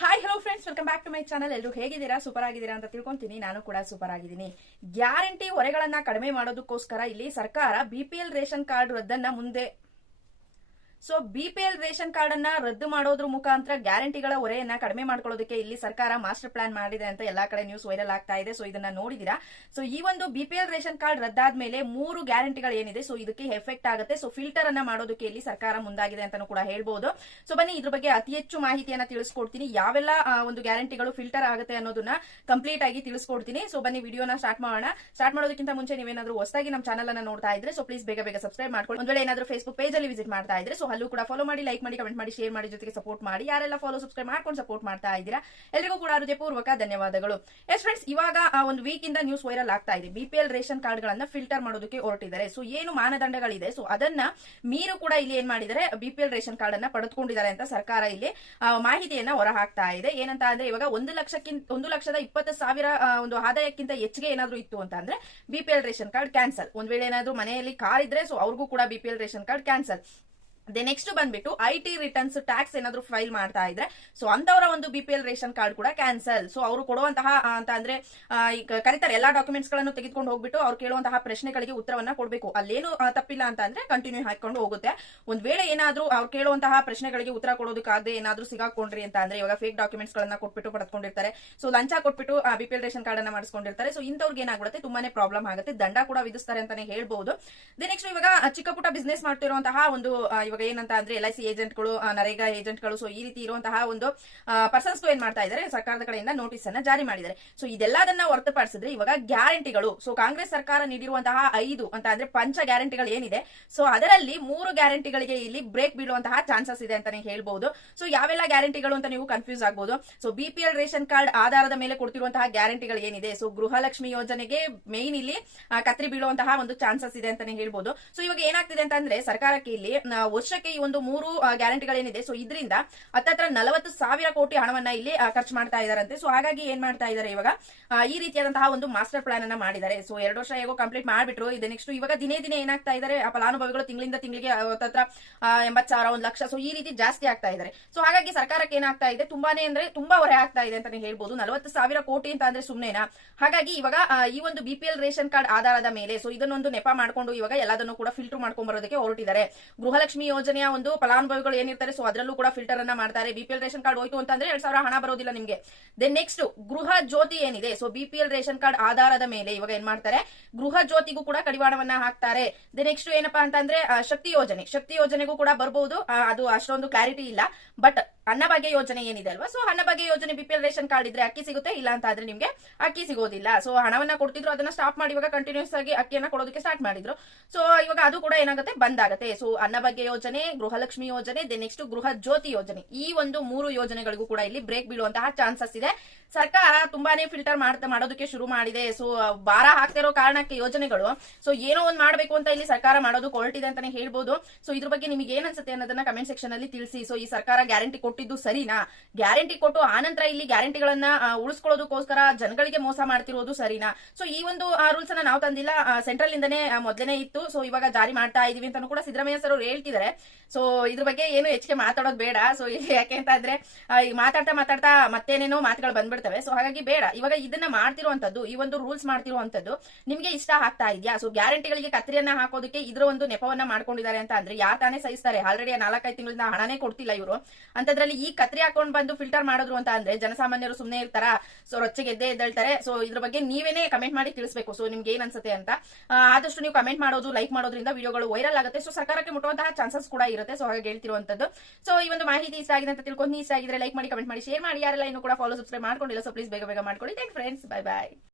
Hi hello friends welcome back to my channel ಎಲ್ಲರೂ ಹೇಗಿದ್ದೀರಾ? Super ಆಗಿದ್ದೀರಾ ಅಂತ ತಿಳ್ಕೊಂತೀನಿ. ನಾನು ಕೂಡ ಸೂಪರ್ ಆಗಿದ್ದೀನಿ. ಗ್ಯಾರಂಟಿ ಹೊರೆಗಳನ್ನ ಕಡಿಮೆ ಮಾಡೋದಕ್ಕೋಸ್ಕರ ಇಲ್ಲಿ ಸರ್ಕಾರ ಬಿಪಿಎಲ್ ರೇಷನ್ ಕಾರ್ಡ್ ರದ್ದನ್ನ ಮುಂದೆ ಸೊ ಬಿಪಿಎಲ್ ರೇಷನ್ ಕಾರ್ಡ್ ಅನ್ನ ರದ್ದು ಮಾಡೋದ್ರ ಮುಖಾಂತರ ಗ್ಯಾರಂಟಿಗಳ ಹೊರೆಯನ್ನ ಕಡಿಮೆ ಮಾಡ್ಕೊಳ್ಳೋದಕ್ಕೆ ಇಲ್ಲಿ ಸರ್ಕಾರ ಮಾಸ್ಟರ್ ಪ್ಲಾನ್ ಮಾಡಿದೆ ಅಂತ ಎಲ್ಲಾ ಕಡೆ ನ್ಯೂಸ್ ವೈರಲ್ ಆಗ್ತಾ ಇದೆ. ಸೊ ಇದನ್ನ ನೋಡಿದಿರಾ? ಸೊ ಈ ಒಂದು ಬಿಪಿಎಲ್ ರೇಷನ್ ಕಾರ್ಡ್ ರದ್ದಾದ್ಮೇಲೆ ಮೂರು ಗ್ಯಾರಂಟಿಗಳು ಏನಿದೆ? ಸೊ ಇದಕ್ಕೆ ಎಫೆಕ್ಟ್ ಆಗುತ್ತೆ. ಸೊ ಫಿಲ್ಟರ್ ಅನ್ನ ಮಾಡೋದಕ್ಕೆ ಇಲ್ಲಿ ಸರ್ಕಾರ ಮುಂದಾಗಿದೆ ಅಂತಾನು ಕೂಡ ಹೇಳ್ಬಹುದು ಸೊ ಬನ್ನಿ, ಇದ್ರ ಬಗ್ಗೆ ಅತಿ ಹೆಚ್ಚು ಮಾಹಿತಿಯನ್ನ ತಿಳಿಸ್ಕೊಡ್ತೀನಿ. ಯಾವೆಲ್ಲ ಒಂದು ಗ್ಯಾರಂಟಿಗಳು ಫಿಲ್ಟರ್ ಆಗುತ್ತೆ ಅನ್ನೋದನ್ನ ಕಂಪ್ಲೀಟ್ ಆಗಿ ತಿಳಿಸ್ಕೊಡ್ತೀನಿ. ಸೊ ಬನ್ನಿ, ವಿಡಿಯೋನ ಸ್ಟಾರ್ಟ್ ಮಾಡೋಣ. ಸ್ಟಾರ್ಟ್ ಮಾಡೋದಕ್ಕಿಂತ ಮುಂಚೆ ನೀವೇನಾದ್ರೂ ಹೊಸದಾಗಿ ನಮ್ಮ ಚಾನಲ್ ಅನ್ನ ನೋಡ್ತಾ ಇದ್ರೆ ಸೊ ಪ್ಲೀಸ್ ಬೇಗ ಬೇಗ ಸಬ್ಸ್ಕ್ರೈಬ್ ಮಾಡ್ಕೊಂಡು ಒಂದ್ ವೇಳೆ ಏನಾದ್ರೂ ಫೇಸ್ಬುಕ್ ಪೇಜ್ ಅಲ್ಲಿ ವಿಸಿಟ್ ಮಾಡ್ತಾ ಇದ್ರೆ ಸೊ ಅಲ್ಲೂ ಕೂಡ ಫಾಲೋ ಮಾಡಿ ಲೈಕ್ ಮಾಡಿ ಕಮೆಂಟ್ ಮಾಡಿ ಶೇರ್ ಮಾಡಿ ಜೊತೆಗೆ ಸಪೋರ್ಟ್ ಮಾಡಿ. ಯಾರೆಲ್ಲ ಫಾಲೋ ಸಬ್ಸ್ಕ್ರೈಬ್ ಮಾಡ್ಕೊಂಡು ಸಪೋರ್ಟ್ ಮಾಡ್ತಾ ಇದ್ದೀರಾ ಎಲ್ಲರಿಗೂ ಕೂಡ ಹೃದಯಪೂರ್ವಕ ಧನ್ಯವಾದಗಳು. ಎಸ್ ಫ್ರೆಂಡ್ಸ್ ಇವಾಗ, ಆ, ಒಂದು ವೀಕ್ ಇಂದ ನ್ಯೂಸ್ ವೈರಲ್ ಆಗ್ತಾ ಇದೆ. ಬಿಪಿಎಲ್ ರೇಷನ್ ಕಾರ್ಡ್ ಗಳನ್ನ ಫಿಲ್ಟರ್ ಮಾಡೋದಕ್ಕೆ ಹೊರಟಿದ್ದಾರೆ. ಸೊ ಏನು ಮಾನದಂಡಗಳಿದೆ? ಸೊ ಅದನ್ನ ಮೀರು ಕೂಡ ಇಲ್ಲಿ ಏನ್ ಮಾಡಿದ್ದಾರೆ? ಬಿಪಿಎಲ್ ರೇಷನ್ ಕಾರ್ಡ್ ಅನ್ನ ಪಡೆದುಕೊಂಡಿದ್ದಾರೆ ಅಂತ ಸರ್ಕಾರ ಇಲ್ಲಿ ಮಾಹಿತಿಯನ್ನ ಹೊರ ಹಾಕ್ತಾ ಇದೆ. ಏನಂತ ಅಂದ್ರೆ, ಇವಾಗ ಒಂದು ಲಕ್ಷಕ್ಕಿಂತ, ಒಂದು ಲಕ್ಷದ ಇಪ್ಪತ್ತು ಸಾವಿರ ಒಂದು ಆದಾಯಕ್ಕಿಂತ ಹೆಚ್ಚಿಗೆ ಏನಾದ್ರು ಇತ್ತು ಅಂತ ಅಂದ್ರೆ ಬಿಪಿಎಲ್ ರೇಷನ್ ಕಾರ್ಡ್ ಕ್ಯಾನ್ಸಲ್ ಒಂದ್ ವೇಳೆ ಏನಾದ್ರು ಮನೆಯಲ್ಲಿ ಕಾರ್ ಇದ್ರೆ ಸೊ ಅವ್ರಿಗೂ ಕೂಡ ಬಿಪಿಎಲ್ ರೇಷನ್ ಕಾರ್ಡ್ ಕ್ಯಾನ್ಸಲ್ ದೆ ನೆಕ್ಸ್ಟ್ ಬಂದ್ಬಿಟ್ಟು ಐ ಟಿ ರಿಟರ್ನ್ಸ್ ಟ್ಯಾಕ್ಸ್ ಏನಾದ್ರು ಫೈಲ್ ಮಾಡ್ತಾ ಇದ್ರೆ ಸೊ ಅಂತವರ ಒಂದು ಬಿಪಿಎಲ್ ರೇಷನ್ ಕಾರ್ಡ್ ಕೂಡ ಕ್ಯಾನ್ಸಲ್ ಸೊ ಅವರು ಕೊಡುವಂತಹ ಅಂತ ಅಂದ್ರೆ ಈಗ ಕರೀತಾರೆ ಎಲ್ಲಾ ಡಾಕ್ಯುಮೆಂಟ್ಸ್ಗಳನ್ನು ತೆಗೆದುಕೊಂಡು ಹೋಗ್ಬಿಟ್ಟು ಅವ್ರು ಕೇಳುವಂತಹ ಪ್ರಶ್ನೆಗಳಿಗೆ ಉತ್ತರವನ್ನ ಕೊಡಬೇಕು. ಅಲ್ಲೇನು ತಪ್ಪಿಲ್ಲ ಅಂತ ಅಂದ್ರೆ ಕಂಟಿನ್ಯೂ ಹಾಕೊಂಡು ಹೋಗುತ್ತೆ. ಒಂದ್ ವೇಳೆ ಏನಾದ್ರೂ ಅವ್ರು ಕೇಳುವಂತಹ ಪ್ರಶ್ನೆಗಳಿಗೆ ಉತ್ತರ ಕೊಡೋದಕ್ಕಾಗದೆ ಏನಾದ್ರೂ ಸಿಗಾಕೊಂಡ್ರಿ ಅಂತ ಅಂದ್ರೆ ಇವಾಗ ಫೇಕ್ ಡಾಕ್ಯುಮೆಂಟ್ಸ್ ಗಳನ್ನ ಕೊಟ್ಬಿಟ್ಟು ಪಡೆದುಕೊಂಡಿರ್ತಾರೆ. ಸೊ ಲಂಚ ಕೊಟ್ಬಿಟ್ಟು ಬಿಪಿಎಲ್ ರೇಷನ್ ಕಾರ್ಡ್ ಅನ್ನ ಮಾಡಿಸ್ಕೊಂಡಿರ್ತಾರೆ. ಸೊ ಇಂಥವ್ರಿಗೆ ಏನಾಗುತ್ತೆ ತುಂಬಾನೇ ಪ್ರಾಬ್ಲಮ್ ಆಗುತ್ತೆ. ದಂಡ ಕೂಡ ವಿಧಿಸ್ತಾರೆ ಅಂತಾನೆ ಹೇಳ್ಬಹುದು ದೆ ನೆಕ್ಸ್ಟ್ ಇವಾಗ ಚಿಕ್ಕ ಪುಟ್ಟ ಬಿಸ್ನೆಸ್ ಮಾಡ್ತಿರುವಂತಹ ಒಂದು ಆ, ಇವಾಗ ಏನಂತ ಅಂದ್ರೆ ಎಲ್ ಐ ಸಿ ಏಜೆಂಟ್ಗಳು ನರೇಗಾ ಏಜೆಂಟ್ಗಳು ಸೊ ಈ ರೀತಿ ಇರುವಂತಹ ಒಂದು ಪರ್ಸನ್ಸ್ ಏನ್ ಮಾಡ್ತಾ ಇದ್ದಾರೆ ಸರ್ಕಾರದ ಕಡೆಯಿಂದ ನೋಟಿಸ್ ಅನ್ನ ಜಾರಿ ಮಾಡಿದ್ದಾರೆ. ಸೊ ಇದೆಲ್ಲದನ್ನ ಹೊರತುಪಡಿಸಿದ್ರೆ ಇವಾಗ ಗ್ಯಾರಂಟಿಗಳು ಸೊ ಕಾಂಗ್ರೆಸ್ ಸರ್ಕಾರ ನೀಡಿರುವಂತಹ ಐದು ಅಂತ ಅಂದ್ರೆ ಪಂಚ ಗ್ಯಾರಂಟಿಗಳು ಏನಿದೆ ಸೊ ಅದರಲ್ಲಿ ಮೂರು ಗ್ಯಾರಂಟಿಗಳಿಗೆ ಇಲ್ಲಿ ಬ್ರೇಕ್ ಬೀಳುವಂತಹ ಚಾನ್ಸಸ್ ಇದೆ ಅಂತಾನೆ ಹೇಳ್ಬಹುದು ಸೊ ಯಾವೆಲ್ಲ ಗ್ಯಾರಂಟಿಗಳು ಅಂತ ನೀವು ಕನ್ಫ್ಯೂಸ್ ಆಗಬಹುದು ಸೊ ಬಿಪಿಎಲ್ ರೇಷನ್ ಕಾರ್ಡ್ ಆಧಾರದ ಮೇಲೆ ಕೊಡ್ತಿರುವಂತಹ ಗ್ಯಾರಂಟಿಗಳು ಏನಿದೆ ಸೊ ಗೃಹಲಕ್ಷ್ಮಿ ಯೋಜನೆಗೆ ಮೇನ್ ಇಲ್ಲಿ ಕತ್ರಿ ಬೀಳುವಂತಹ ಒಂದು ಚಾನ್ಸಸ್ ಇದೆ ಅಂತಾನೆ ಹೇಳ್ಬಹುದು ಸೊ ಇವಾಗ ಏನಾಗ್ತಿದೆ ಅಂತ ಅಂದ್ರೆ ಸರ್ಕಾರಕ್ಕೆ ಇಲ್ಲಿ ವರ್ಷಕ್ಕೆ ಈ ಒಂದು ಮೂರು ಗ್ಯಾರಂಟಿಗಳೇನಿದೆ. ಸೊ ಇದರಿಂದ ಹತ್ತತ್ರ ನಲವತ್ತು ಸಾವಿರ ಕೋಟಿ ಹಣವನ್ನ ಇಲ್ಲಿ ಖರ್ಚು ಮಾಡ್ತಾ ಇದಾರಂತೆ. ಸೊ ಹಾಗಾಗಿ ಏನ್ ಮಾಡ್ತಾ ಇದ್ದಾರೆ ಇವಾಗ? ಈ ರೀತಿಯಾದಂತಹ ಒಂದು ಮಾಸ್ಟರ್ ಪ್ಲಾನ್ ಅನ್ನ ಮಾಡಿದ್ದಾರೆ. ಸೊ ಎರಡು ವರ್ಷ ಹೇಗೋ ಕಂಪ್ಲೀಟ್ ಮಾಡಿಬಿಟ್ರು. ಇದೆ ನೆಕ್ಸ್ಟ್ ಇವಾಗ ದಿನೇ ದಿನೇ ಏನಾಗ್ತಾ ಇದ್ದಾರೆ ಆ, ಫಲಾನುಭವಿಗಳು ತಿಂಗಳಿಂದ ತಿಂಗಳಿಗೆ ಹತ್ತತ್ರ ಎಂಬತ್ ಸಾವಿರ, ಒಂದು ಲಕ್ಷ. ಸೊ ಈ ರೀತಿ ಜಾಸ್ತಿ ಆಗ್ತಾ ಇದ್ದಾರೆ ಸೊ ಹಾಗಾಗಿ ಸರ್ಕಾರಕ್ಕೆ ಏನಾಗ್ತಾ ಇದೆ? ತುಂಬಾನೇ ಅಂದ್ರೆ ತುಂಬಾ ಹೊರೆ ಆಗ್ತಾ ಇದೆ ಅಂತಾನೆ ಹೇಳ್ಬೋದು. ನಲವತ್ತು ಸಾವಿರ ಕೋಟಿ ಅಂತ ಅಂದ್ರೆ ಸುಮ್ನೆನಾ? ಹಾಗಾಗಿ ಇವಾಗ ಈ ಒಂದು ಬಿಪಿಎಲ್ ರೇಷನ್ ಕಾರ್ಡ್ ಆಧಾರದ ಮೇಲೆ, ಸೊ, ಇದನ್ನೊಂದು ನೆಪ ಮಾಡ್ಕೊಂಡು ಇವಾಗ ಎಲ್ಲದನ್ನು ಕೂಡ ಫಿಲ್ಟರ್ ಮಾಡ್ಕೊಂಡ್ ಬರೋದಕ್ಕೆ ಹೊರಟಿದ್ದಾರೆ. ಗೃಹಲಕ್ಷ್ಮಿ ಯೋಜನೆಯ ಒಂದು ಫಲಾನುಭವಿಗಳು ಏನಿರ್ತಾರೆ ಸೊ ಅದರಲ್ಲೂ ಕೂಡ ಫಿಲ್ಟರ್ ಅನ್ನ ಮಾಡ್ತಾರೆ. ಬಿಪಿಎಲ್ ರೇಷನ್ ಕಾರ್ಡ್ ಹೋಯ್ತು ಅಂತಂದ್ರೆ ಎರಡ್ ಸಾವಿರ ಹಣ ಬರೋದಿಲ್ಲ ನಿಮ್ಗೆ. ದೆನ್ ನೆಕ್ಸ್ಟ್ ಗೃಹ ಜ್ಯೋತಿ ಏನಿದೆ ಸೊ ಬಿಪಿಎಲ್ ರೇಷನ್ ಕಾರ್ಡ್ ಆಧಾರದ ಮೇಲೆ ಇವಾಗ ಏನ್ ಮಾಡ್ತಾರೆ, ಗೃಹ ಜ್ಯೋತಿಗೂ ಕೂಡ ಕಡಿವಾಣವನ್ನ ಹಾಕ್ತಾರೆ. ದೆನ್ ನೆಕ್ಸ್ಟ್ ಏನಪ್ಪಾ ಅಂತಂದ್ರೆ ಶಕ್ತಿ ಯೋಜನೆ. ಶಕ್ತಿ ಯೋಜನೆಗೂ ಕೂಡ ಬರಬಹುದು ಅದು ಅಷ್ಟೊಂದು ಕ್ಲಾರಿಟಿ ಇಲ್ಲ. ಬಟ್ ಅನ್ನಭಾಗ್ಯ ಯೋಜನೆ ಏನಿದೆ ಅಲ್ವಾ? ಸೊ ಅನ್ನಭಾಗ್ಯ ಯೋಜನೆ ಬಿಪಿಎಲ್ ರೇಷನ್ ಕಾರ್ಡ್ ಇದ್ರೆ ಅಕ್ಕಿ ಸಿಗುತ್ತೆ, ಇಲ್ಲ ಅಂತ ಆದ್ರೆ ನಿಮಗೆ ಅಕ್ಕಿ ಸಿಗೋದಿಲ್ಲ. ಸೊ ಹಣವನ್ನ ಕೊಡ್ತಿದ್ರು, ಅದನ್ನ ಸ್ಟಾಪ್ ಮಾಡಿ ಇವಾಗ ಕಂಟಿನ್ಯೂಸ್ ಆಗಿ ಅಕ್ಕಿಯನ್ನ ಕೊಡೋದಕ್ಕೆ ಸ್ಟಾರ್ಟ್ ಮಾಡಿದ್ರು. ಸೊ ಇವಾಗ ಅದು ಕೂಡ ಏನಾಗುತ್ತೆ? ಬಂದಾಗುತ್ತೆ. ಸೊ ಅನ್ನಭಾಗ್ಯ ಯೋಜನೆ, ಗೃಹಲಕ್ಷ್ಮಿ ಯೋಜನೆ ದೆನ್ ನೆಕ್ಸ್ಟ್ ಗೃಹ ಜ್ಯೋತಿ ಯೋಜನೆ. ಈ ಒಂದು ಮೂರು ಯೋಜನೆಗಳಿಗೂ ಕೂಡ ಇಲ್ಲಿ ಬ್ರೇಕ್ ಬೀಳುವಂತಹ ಚಾನ್ಸಸ್ ಇದೆ. ಸರ್ಕಾರ ತುಂಬಾನೇ ಫಿಲ್ಟರ್ ಮಾಡ್ತಾ ಮಾಡೋದಕ್ಕೆ ಶುರು ಮಾಡಿದೆ. ಸೊ ಭಾರ ಹಾಕ್ತಿರೋ ಕಾರಣಕ್ಕೆ ಯೋಜನೆಗಳು. ಸೊ ಏನೋ ಒಂದು ಮಾಡಬೇಕು ಅಂತ ಇಲ್ಲಿ ಸರ್ಕಾರ ಮಾಡೋದು ಕೊರಟಿದೆ ಅಂತಾನೆ ಹೇಳ್ಬೋದು. ಸೊ ಇದ್ರ ಬಗ್ಗೆ ನಿಮಗೆ ಏನನ್ಸುತ್ತೆ ಅನ್ನೋದನ್ನ ಕಮೆಂಟ್ ಸೆಕ್ಷನ್ ಅಲ್ಲಿ ತಿಳಿಸಿ. ಸೊ ಈ ಸರ್ಕಾರ ಗ್ಯಾರಂಟಿ ಕೊಟ್ಟಿದ್ದು ಸರಿನಾ? ಗ್ಯಾರಂಟಿ ಕೊಟ್ಟು ಆನಂತರ ಇಲ್ಲಿ ಗ್ಯಾರಂಟಿಗಳನ್ನ ಉಳಿಸ್ಕೊಳ್ಳೋದಕ್ಕೋಸ್ಕರ ಜನಗಳಿಗೆ ಮೋಸ ಮಾಡ್ತಿರೋದು ಸರಿನಾ? ಸೊ ಈ ಒಂದು ರೂಲ್ಸ್ ಅನ್ನ ನಾವು ತಂದಿಲ್ಲ. ಸೆಂಟ್ರಲ್ ಇಂದನೇ ಮೊದಲನೇ ಇತ್ತು. ಸೊ ಇವಾಗ ಜಾರಿ ಮಾಡ್ತಾ ಇದೀವಿ ಅಂತಾನು ಕೂಡ ಸಿದ್ದರಾಮಯ್ಯ ಸರ್ ಅವ್ರು ಹೇಳ್ತಿದ್ದಾರೆ ಸೊ ಇದ್ರ ಬಗ್ಗೆ ಏನು ಹೆಚ್ಚಿಗೆ ಮಾತಾಡೋದು ಬೇಡ. ಸೊ ಯಾಕೆ ಅಂತ ಅಂದ್ರೆ ಮಾತಾಡ್ತಾ ಮಾತಾಡ್ತಾ ಮತ್ತೇನೇನೋ ಮಾತುಗಳು ಬಂದ್ಬಿಡ್ತವೆ ಸೊ ಹಾಗಾಗಿ ಬೇಡ. ಇವಾಗ ಇದನ್ನ ಮಾಡ್ತಿರುವಂತದ್ದು ಈ ಒಂದು ರೂಲ್ಸ್ ಮಾಡ್ತಿರುವಂತದ್ದು ನಿಮ್ಗೆ ಇಷ್ಟ ಆಗ್ತಾ ಇದೆಯಾ? ಸೊ ಗ್ಯಾರಂಟಿಗಳಿಗೆ ಕತ್ರಿಯನ್ನ ಹಾಕೋದಕ್ಕೆ ಇದ್ರ ಒಂದು ನೆಪವನ್ನ ಮಾಡ್ಕೊಂಡಿದ್ದಾರೆ ಅಂತ ಅಂದ್ರೆ ಯಾರು ತಾನೇ ಸಹಿಸ್ತಾರೆ? ಆಲ್ರೆಡಿ ನಾಲ್ಕೈದು ತಿಂಗಳಿಂದ ಹಣನೇ ಕೊಡ್ತಿಲ್ಲ ಇವರು. ಅಂತದ್ರಲ್ಲಿ ಈ ಕತ್ರಿ ಹಾಕೊಂಡ್ ಬಂದು ಫಿಲ್ಟರ್ ಮಾಡಿದ್ರು ಅಂತ ಅಂದ್ರೆ ಜನಸಾಮಾನ್ಯರು ಸುಮ್ಮನೆ ಇರ್ತಾರ? ಸೊ ರೊಚ್ಚೆಗೆ ಎದ್ದೇ ಎದ್ದೇಳ್ತಾರೆ. ಸೊ ಇದ್ರ ಬಗ್ಗೆ ನೀವೇನೇ ಕಮೆಂಟ್ ಮಾಡಿ ತಿಳಿಸ್ಬೇಕು. ಸೊ ನಿಮ್ಗೆ ಏನ್ ಅನ್ಸುತ್ತೆ ಅಂತ. ಆದಷ್ಟು ನೀವು ಕಮೆಂಟ್ ಮಾಡೋದು ಲೈಕ್ ಮಾಡೋದ್ರಿಂದ ವಿಡಿಯೋಗಳು ವೈರಲ್ ಆಗುತ್ತೆ. ಸೊ ಸರ್ಕಾರಕ್ಕೆ ಮುಟ್ಟುವಂತಹ ಚಾನ್ಸಸ್ ಕೂಡ ಇರುತ್ತೆ. ಸೊ ಹಾಗೆ ಹೇಳ್ತಿರುವಂತದ್ದು ಸೊ ಈ ಒಂದು ಮಾಹಿತಿ ಇಷ್ಟ ಆಗಿದೆ ಅಂತ ತಿಳ್ಕೊಂಡು, ಇಷ್ಟ ಆಗಿದ್ರೆ ಲೈಕ್ ಮಾಡಿ ಕಮೆಂಟ್ ಮಾಡಿ ಶೇರ್ ಮಾಡಿ. ಯಾರೆಲ್ಲ ಇನ್ನು ಕೂಡ ಫಾಲೋ ಸಬ್ಸ್ಕ್ರೈಬ್ ಮಾಡ್ಕೊಂಡಿಲ್ಲ ಸೊ ಪ್ಲೀಸ್ ಬೇಗ ಬೇಗ ಮಾಡ್ಕೊಳ್ಳಿ. Thank friends bye bye